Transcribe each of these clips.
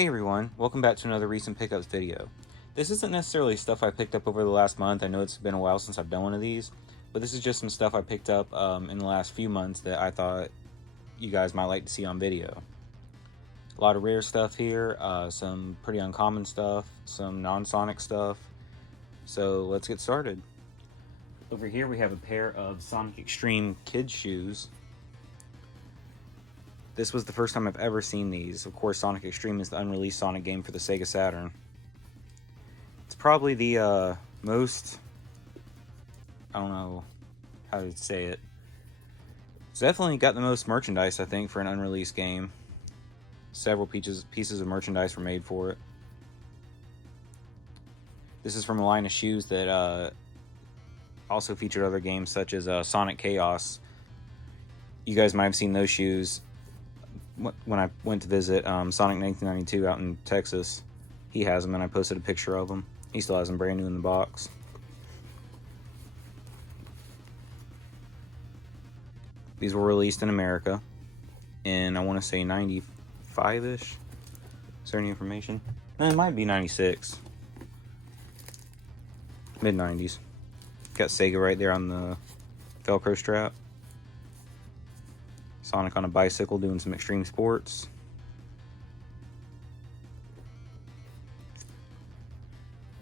Hey everyone, welcome back to another recent pickups video. This isn't necessarily stuff I picked up over the last month. I know it's been a while since I've done one of these, but this is just some stuff I picked up in the last few months that I thought you guys might like to see on video. A lot of rare stuff here, some pretty uncommon stuff, some non-Sonic stuff. So let's get started. Over here we have a pair of Sonic Extreme kids shoes. This was the first time I've ever seen these. Of course, Sonic Extreme is the unreleased Sonic game for the Sega Saturn. It's probably the most, I don't know how to say it. It's definitely got the most merchandise, I think, for an unreleased game. Several pieces of merchandise were made for it. This is from a line of shoes that also featured other games such as Sonic Chaos. You guys might have seen those shoes when I went to visit Sonic 1992 out in Texas. He has them, and I posted a picture of them. He still has them brand new in the box. These were released in America in, I want to say, 95-ish. Is there any information? It might be 96. Mid-90s. Got Sega right there on the Velcro strap. Sonic on a bicycle doing some extreme sports.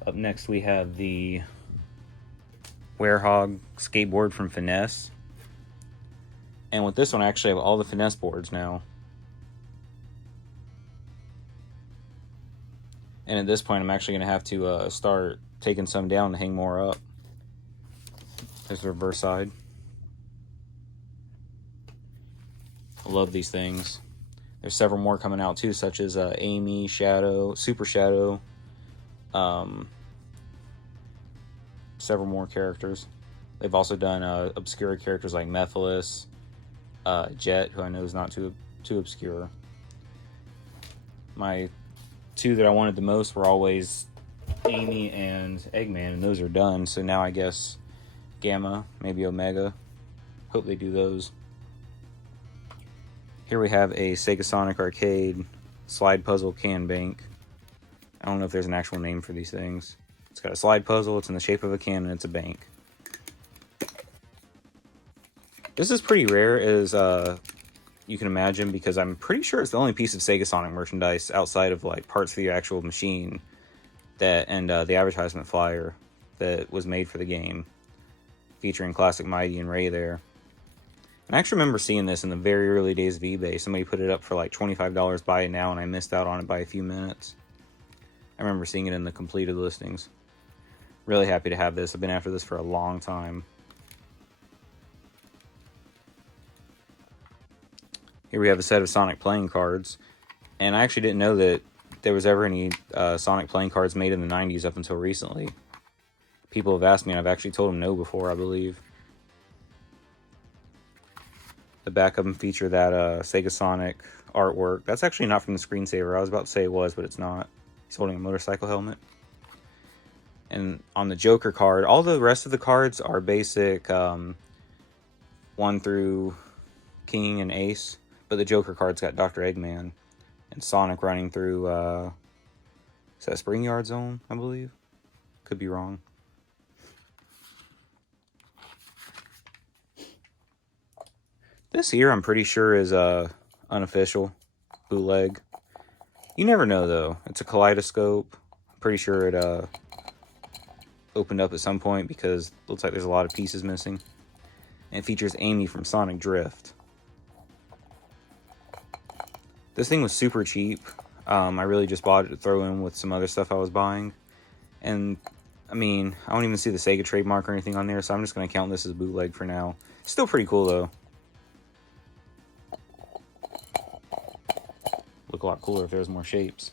Up next we have the Werehog skateboard from Finesse. And with this one I actually have all the Finesse boards now. And at this point I'm actually going to have to start taking some down to hang more up. There's the reverse side. I love these things. There's several more coming out too, such as Amy, Shadow, Super Shadow, several more characters. They've also done obscure characters like Mephiles, Jet, who I know is not too obscure. My two that I wanted the most were always Amy and Eggman, and those are done. So now I guess Gamma, maybe Omega. Hope they do those. Here we have a Sega Sonic Arcade slide puzzle can bank. I don't know if there's an actual name for these things. It's got a slide puzzle, it's in the shape of a can, and it's a bank. This is pretty rare, as you can imagine, because I'm pretty sure it's the only piece of Sega Sonic merchandise outside of like parts for the actual machine and the advertisement flyer that was made for the game, featuring Classic Mighty and Ray there. And I actually remember seeing this in the very early days of eBay. Somebody put it up for like $25, buy it now, and I missed out on it by a few minutes. I remember seeing it in the completed listings. Really happy to have this. I've been after this for a long time. Here we have a set of Sonic playing cards. And I actually didn't know that there was ever any Sonic playing cards made in the 90s up until recently. People have asked me, and I've actually told them no before, I believe. The back of them feature that Sega Sonic artwork. That's actually not from the screensaver. I was about to say it was, but it's not. He's holding a motorcycle helmet. And on the Joker card, all the rest of the cards are basic 1 through King and Ace. But the Joker card's got Dr. Eggman and Sonic running through, is that Spring Yard Zone, I believe? Could be wrong. This here, I'm pretty sure, is unofficial, bootleg. You never know, though. It's a kaleidoscope. I'm pretty sure it opened up at some point because it looks like there's a lot of pieces missing. And it features Amy from Sonic Drift. This thing was super cheap. I really just bought it to throw in with some other stuff I was buying. And, I mean, I don't even see the Sega trademark or anything on there, so I'm just going to count this as bootleg for now. Still pretty cool, though. Look a lot cooler if there was more shapes.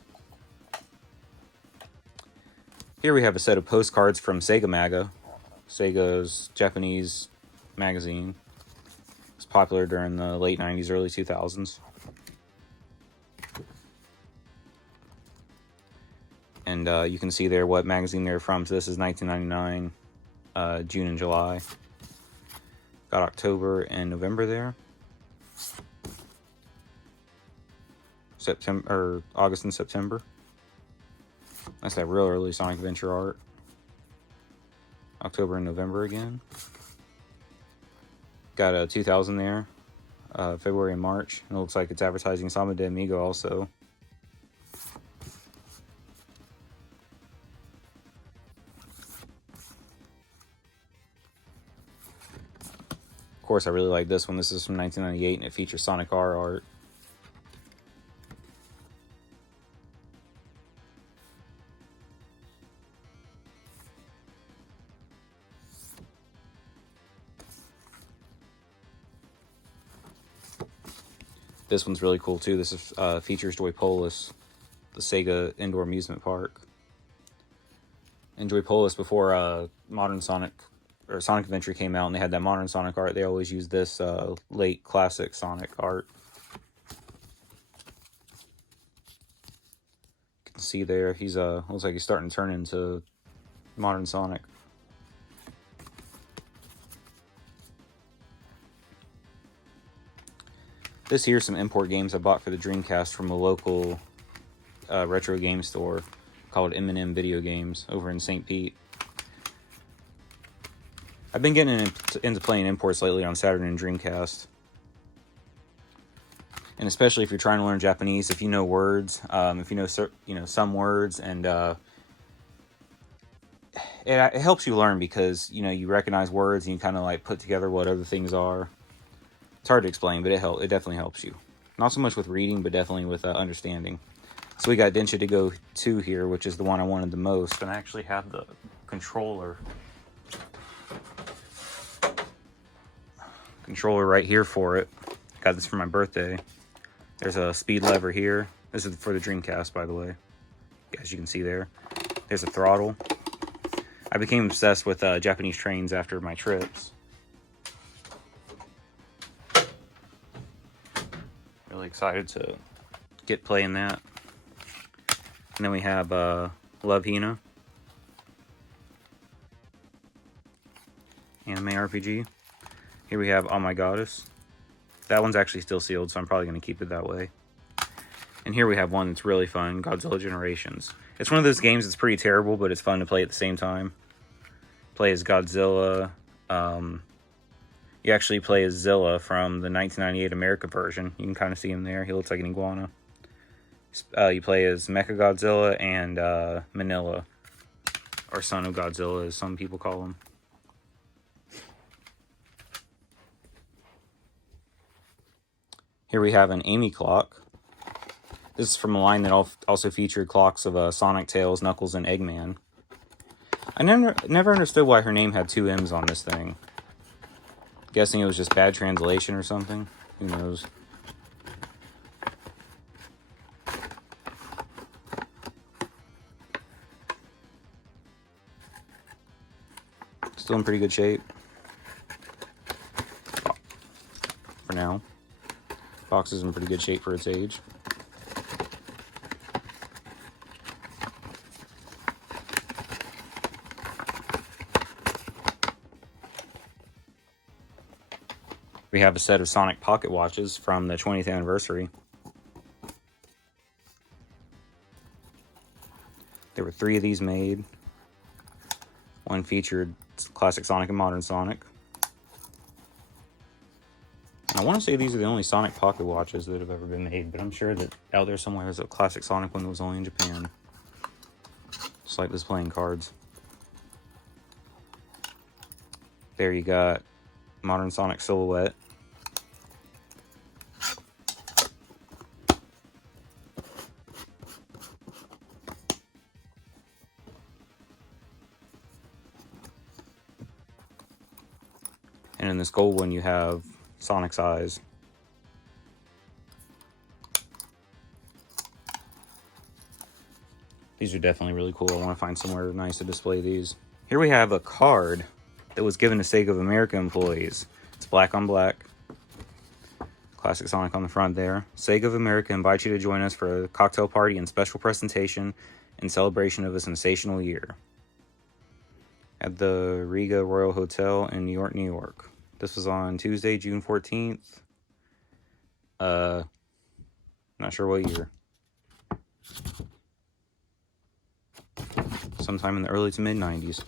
Here we have a set of postcards from Sega Maga, Sega's Japanese magazine. It was popular during the late 90s, early 2000s. And you can see there what magazine they're from. So this is 1999, June and July. Got October and November there. September or August and September. That's that real early Sonic Adventure art. October and November again. Got a 2000 there. February and March. And it looks like it's advertising Samba de Amigo also. Of course, I really like this one. This is from 1998 and it features Sonic R art. This one's really cool too. This is, features Joypolis, the Sega indoor amusement park. In Joypolis, before Modern Sonic or Sonic Adventure came out and they had that Modern Sonic art, they always used this late classic Sonic art. You can see there, he's looks like he's starting to turn into Modern Sonic. This here's some import games I bought for the Dreamcast from a local retro game store called M&M Video Games over in St. Pete. I've been getting into playing imports lately on Saturn and Dreamcast. And especially if you're trying to learn Japanese, if you know words, if you know some words, and it helps you learn because you recognize words and you kind of like put together what other things are. It's hard to explain, but it definitely helps you. Not so much with reading, but definitely with understanding. So we got Densha to Go 2 here, which is the one I wanted the most. And I actually have the controller right here for it. Got this for my birthday. There's a speed lever here. This is for the Dreamcast, by the way. As you can see there. There's a throttle. I became obsessed with Japanese trains after my trips. Really excited to get playing that. And then we have Love Hina. Anime RPG. Here we have Oh My Goddess. That one's actually still sealed, so I'm probably going to keep it that way. And here we have one that's really fun, Godzilla Generations. It's one of those games that's pretty terrible, but it's fun to play at the same time. Play as Godzilla. You actually play as Zilla from the 1998 America version. You can kind of see him there. He looks like an iguana. You play as Mechagodzilla and Manila. Or Son of Godzilla, as some people call him. Here we have an Amy clock. This is from a line that also featured clocks of Sonic, Tails, Knuckles, and Eggman. I never understood why her name had 2 M's on this thing. Guessing it was just bad translation or something. Who knows? Still in pretty good shape. For now. Box is in pretty good shape for its age. We have a set of Sonic pocket watches from the 20th anniversary. There were 3 of these made. One featured classic Sonic and modern Sonic. And I want to say these are the only Sonic pocket watches that have ever been made, but I'm sure that out there somewhere there's a classic Sonic one that was only in Japan. Just like this playing cards. There you got modern Sonic silhouette. And in this gold one, you have Sonic's eyes. These are definitely really cool. I want to find somewhere nice to display these. Here we have a card that was given to Sega of America employees. It's black on black. Classic Sonic on the front there. Sega of America invites you to join us for a cocktail party and special presentation in celebration of a sensational year at the Riga Royal Hotel in New York, New York. This was on Tuesday, June 14th. Not sure what year. sometime in the early to mid 90s.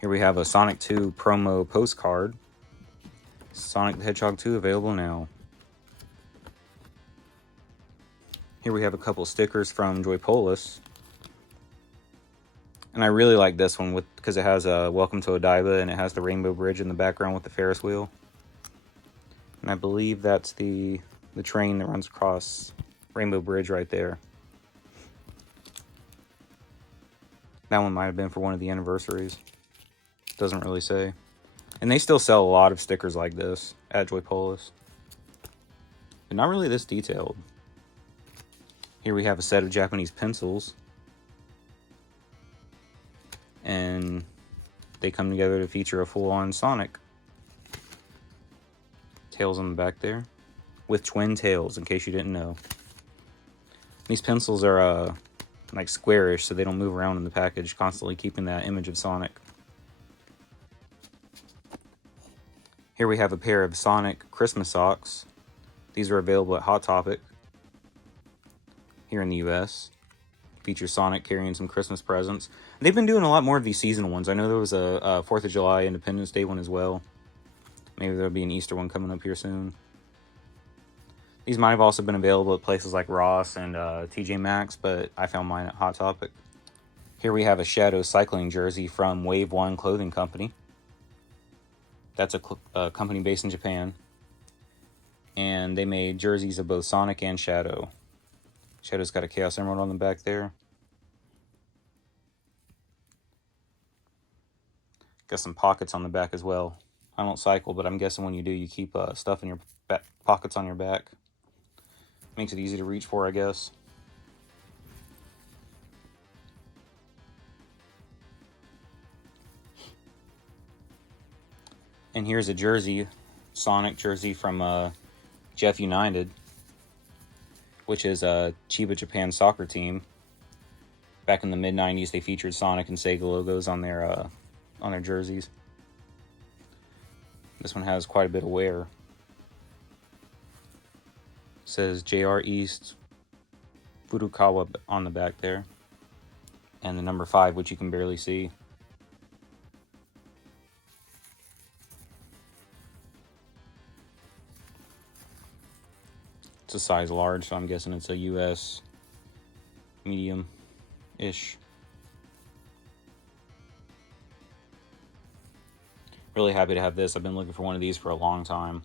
Here we have a Sonic 2 promo postcard. Sonic the Hedgehog 2 available now. Here we have a couple stickers from Joypolis. And I really like this one because it has a Welcome to Odaiba and it has the Rainbow Bridge in the background with the Ferris wheel. And I believe that's the train that runs across Rainbow Bridge right there. That one might have been for one of the anniversaries. Doesn't really say. And they still sell a lot of stickers like this at Joypolis. But not really this detailed. Here we have a set of Japanese pencils. And they come together to feature a full-on Sonic. Tails on the back there. With twin tails, in case you didn't know. These pencils are like squarish, so they don't move around in the package, constantly keeping that image of Sonic. Here we have a pair of Sonic Christmas socks. These are available at Hot Topic here in the US. Feature Sonic carrying some Christmas presents. They've been doing a lot more of these seasonal ones. I know there was a 4th of July Independence Day one as well. Maybe there'll be an Easter one coming up here soon. These might have also been available at places like Ross and TJ Maxx, but I found mine at Hot Topic. Here we have a Shadow cycling jersey from Wave 1 Clothing Company. That's a company based in Japan. And they made jerseys of both Sonic and Shadow. Shadow's got a Chaos Emerald on the back there. Got some pockets on the back as well. I don't cycle, but I'm guessing when you do, you keep stuff in your pockets on your back. Makes it easy to reach for, I guess. And here's a jersey, Sonic jersey from Jeff United, which is a Chiba Japan soccer team. Back in the mid-90s, they featured Sonic and Sega logos on their jerseys. This one has quite a bit of wear. It says JR East Furukawa on the back there. And the number 5, which you can barely see. It's a size large, so I'm guessing it's a US medium-ish. Really happy to have this. I've been looking for one of these for a long time.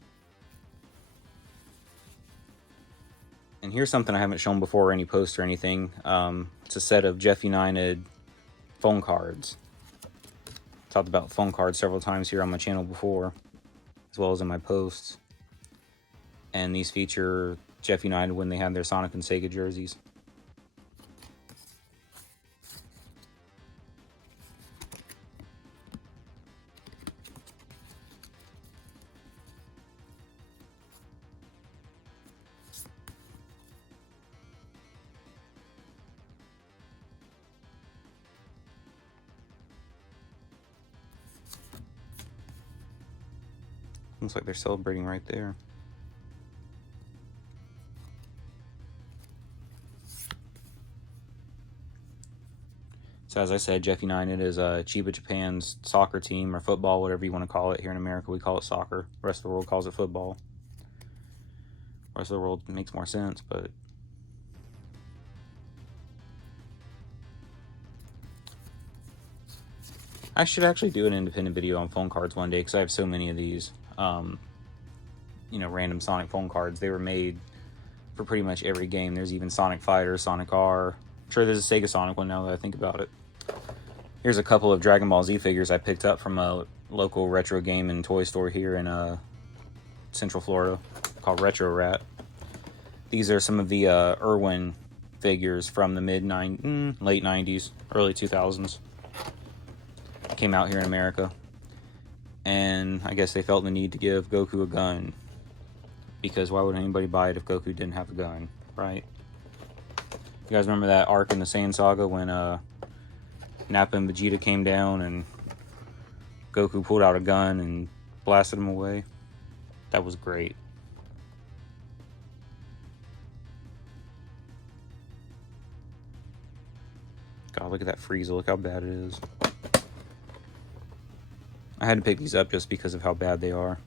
And here's something I haven't shown before, any post or anything. It's a set of Jeff United phone cards. Talked about phone cards several times here on my channel before, as well as in my posts. And these feature Jeff United when they had their Sonic and Sega jerseys. Looks like they're celebrating right there. So as I said, Jeff United is Chiba Japan's soccer team, or football, whatever you want to call it. Here in America, we call it soccer. The rest of the world calls it football. The rest of the world makes more sense, but... I should actually do an independent video on phone cards one day, because I have so many of these. You know, random Sonic phone cards. They were made for pretty much every game. There's even Sonic Fighter, Sonic R. I'm sure there's a Sega Sonic one now that I think about it. Here's a couple of Dragon Ball Z figures I picked up from a local retro game and toy store here in Central Florida called Retro Rat. These are some of the Irwin figures from the late 90s, early 2000s. Came out here in America. And I guess they felt the need to give Goku a gun. Because why would anybody buy it if Goku didn't have a gun, right? You guys remember that arc in the Saiyan Saga when Nappa and Vegeta came down and Goku pulled out a gun and blasted him away. That was great. God, look at that Frieza. Look how bad it is. I had to pick these up just because of how bad they are.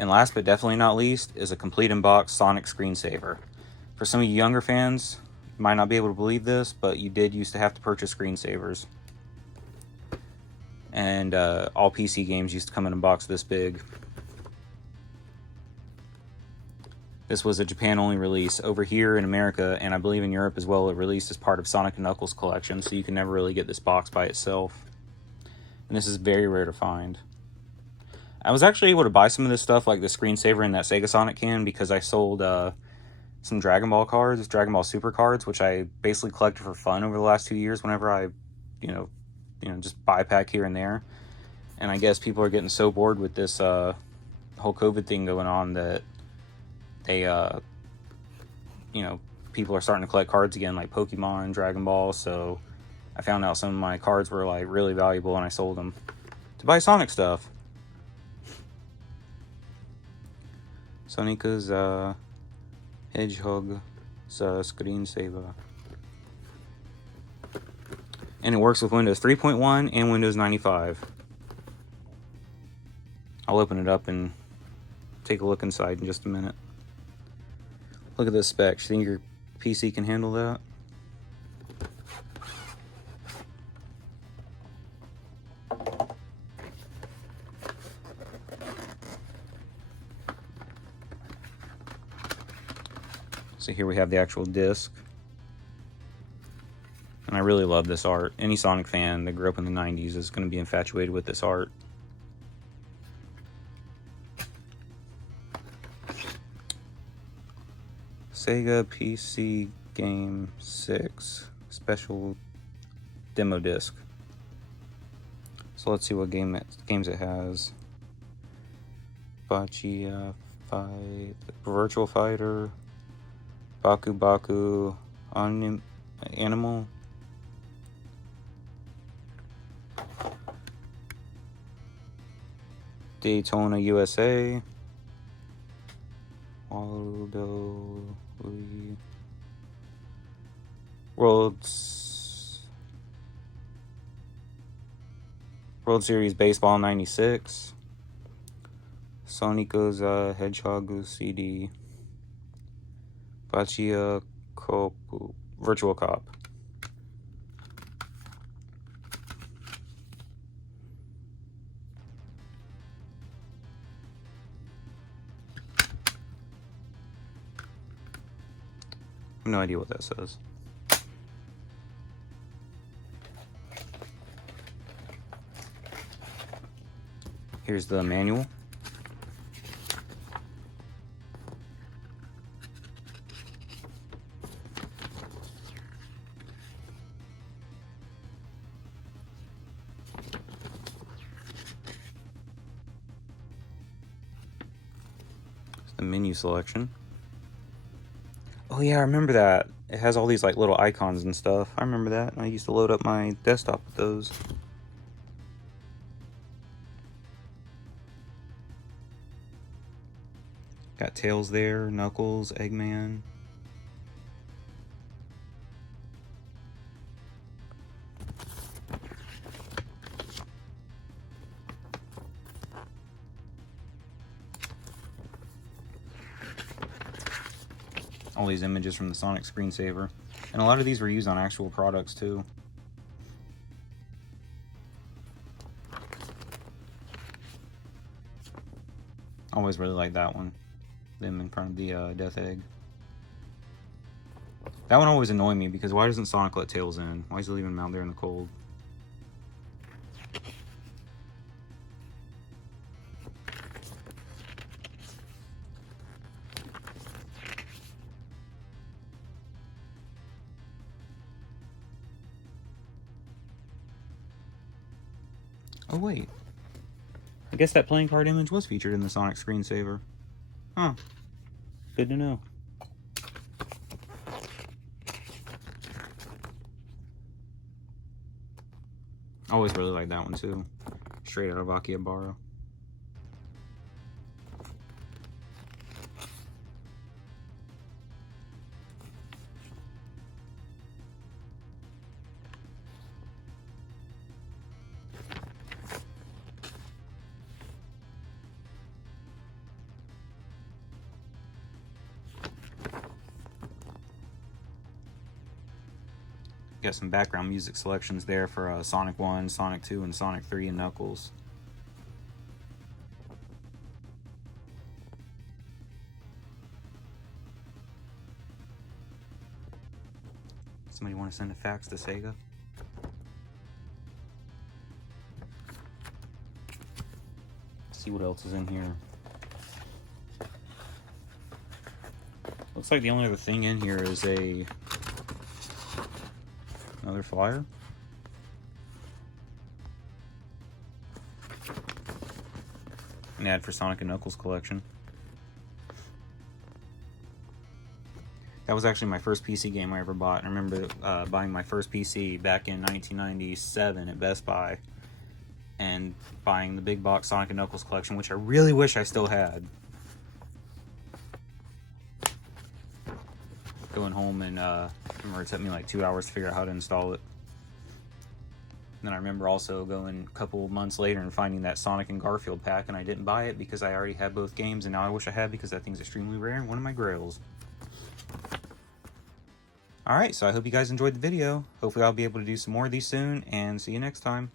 And last but definitely not least is a complete in-box Sonic screensaver. For some of you younger fans, you might not be able to believe this, but you did used to have to purchase screensavers. And all PC games used to come in a box this big. This was a Japan-only release. Over here in America, and I believe in Europe as well, it released as part of Sonic & Knuckles collection, so you can never really get this box by itself. And this is very rare to find. I was actually able to buy some of this stuff, like the screensaver in that Sega Sonic can, because I sold some Dragon Ball cards, Dragon Ball Super cards, which I basically collected for fun over the last 2 years whenever I, just buy a pack here and there. And I guess people are getting so bored with this whole COVID thing going on that they, people are starting to collect cards again, like Pokemon, Dragon Ball. So I found out some of my cards were like really valuable, and I sold them to buy Sonic stuff. Sonic's Hedgehog screensaver. And it works with Windows 3.1 and Windows 95. I'll open it up and take a look inside in just a minute. Look at this spec. You think your PC can handle that? So here we have the actual disc. And I really love this art. Any Sonic fan that grew up in the 90s is going to be infatuated with this art. Sega PC Game 6 Special Demo Disc. So let's see what games it has. Boccia Fight, Virtual Fighter, Baku Baku, Animal. Daytona USA. World Series Baseball 96. Sonic's Hedgehog CD. Boccia Kopu Virtual Cop. I have no idea what that says. Here's the manual. The menu selection. Oh yeah, I remember that. It has all these like little icons and stuff. I remember that. I used to load up my desktop with those. Got Tails there, Knuckles, Eggman. All these images from the Sonic screensaver. And a lot of these were used on actual products too. Always really liked that one. Them in front of the Death Egg. That one always annoyed me because why doesn't Sonic let Tails in? Why is he leaving him out there in the cold? Oh wait, I guess that playing card image was featured in the Sonic screensaver. Huh. good to know. I always really like that one too. Straight out of Akihabara. Got some background music selections there for Sonic 1, Sonic 2, and Sonic 3 and Knuckles. Somebody want to send a fax to Sega? Let's see what else is in here. Looks like the only other thing in here is another flyer. An ad for Sonic and Knuckles collection. That was actually my first PC game I ever bought. I remember buying my first PC back in 1997 at Best Buy and buying the big box Sonic and Knuckles collection, which I really wish I still had. Going home and I remember it took me like 2 hours to figure out how to install it. And then I remember also going a couple months later and finding that Sonic and Garfield pack, and I didn't buy it because I already had both games, and now I wish I had because that thing's extremely rare and one of my grails. Alright, so I hope you guys enjoyed the video. Hopefully I'll be able to do some more of these soon, and see you next time.